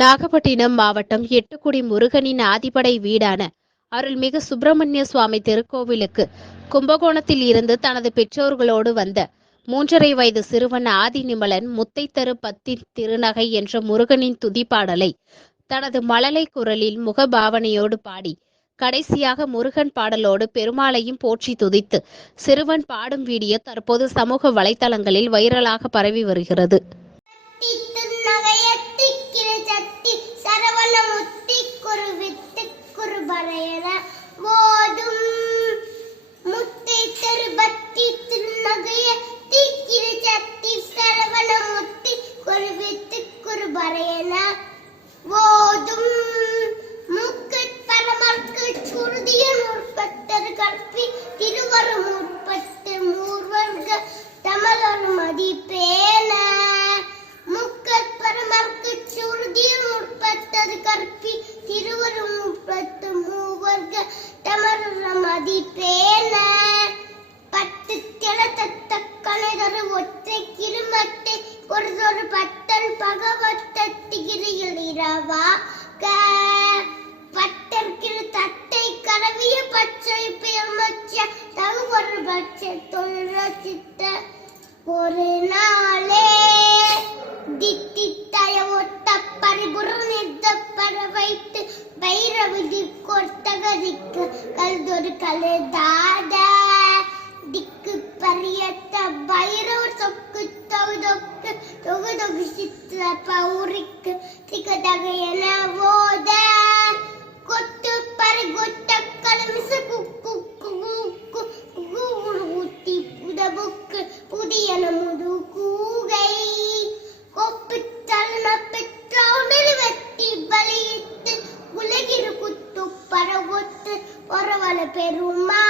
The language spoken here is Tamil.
நாகப்பட்டினம் மாவட்டம் எட்டுக்குடி முருகனின் ஆதிபடை வீடான அருள்மிகு சுப்பிரமணிய சுவாமி திருக்கோவிலுக்கு கும்பகோணத்தில் இருந்து தனது பெற்றோர்களோடு வந்த மூன்றரை வயது சிறுவன் ஆதி நிமலன் முத்தைத்தரு பத்தி திருநகை என்ற முருகனின் துதிப்பாடலை தனது மழலை குரலில் முகபாவனையோடு பாடி கடைசியாக முருகன் பாடலோடு பெருமாளையும் போற்றி துதித்து சிறுவன் பாடும் வீடியோ தற்போது சமூக வலைதளங்களில் வைரலாக பரவி வருகிறது. para ela. ஒருதொரு பத்தன் பகவத்திகிரியில் இரவாக. பட்டர்கிற தத்தை கரவிய பச்சை பெயர்மச்ச தகுவரு பச்சை தொழிற்சித்த ஒரு நாளே. தித்தித்தய ஒட்ட பரிபுற நிறுத்தப்பட வைத்து பைரவிதி கொர்த்தகதிக்கு கல்தொரு கழுதாத சித்திர பௌரிக்கு திகதக என ஓத. கொத்து பரி கொட்ட கலமிச குக்கு குக்கு குக்கு ஊத்தி புதபுக்கு புதிய முது கூகை. கொப்பு தலன பெற்றோனில் வெட்டி பலியிட்டு உலகிரு குத்து பரவொத்து ஒரவன பெருமா